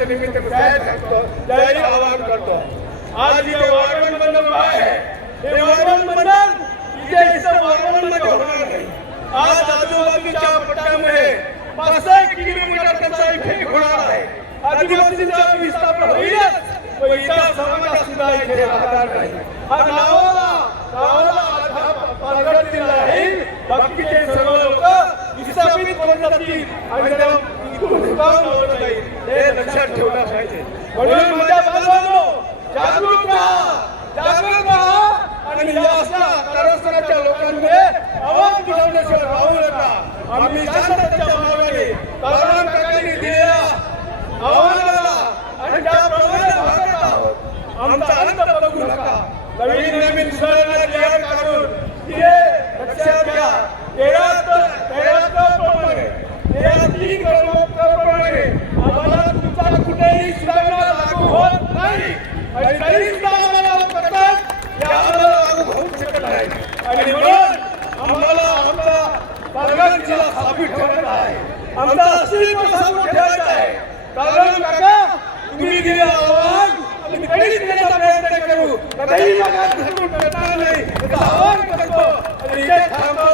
दिनाच्या निमित्त जाहीर आवाहन करतो। आज इथे वागण बंधन आहे, हे वागण बंधन इथे वागणमध्ये होणार नाही। आज आजूबाजूच्या पट्ट्यामध्ये 65 किलोमीटर त्यांचा इफेक्ट होणार आहे। आदिवासींचा विस्थापन होईलच, पण इतर समाज सुद्धा इथे राहणार नाही। हा गावाला पालघर जिल्हा राहील, बाकीचे सर्व लोक विस्थापित होऊन जातील आणि त्याला इथून हिसकावून लावलं जाईल, हे लक्षात ठेवलं पाहिजे। म्हणून माझ्या बांधवांनो, जागरूक राहा आणि या अशा कारस्थानाच्या लोकांमुळे आवाज बुलवण्याशिवाय राहू नका। आम्ही शांततेच्या मार्गाने ताराराम काकांनी दिलेल्या आव्हानाला आणि त्याप्रमाणे वागत आहोत। आमचा अंत बघू नका। नवीन सुधारणा तयार करून हे लक्षात घ्या। 13 प्रमाणे 3 प्रमाणे आम्हाला तुमचा कुठेही सुधारणा लागू होत नाही आणि तरी सुद्धा आम्हाला करतात हे आम्हाला लागू होऊ शकत नाही। आणि म्हणून आम्हाला आमचा पालघर जिल्हा साबीत ठेवायचा आहे, आमचा अस्तित्व साबीत ठेवायचं आहे। ताराराम काका, तुम्ही दिले आव्हान आम्ही तरीच देण्याचा प्रयत्न करू, कधीही मागास धरून करणार नाही, याचं आवाहन करतो आणि इथे थांबतो।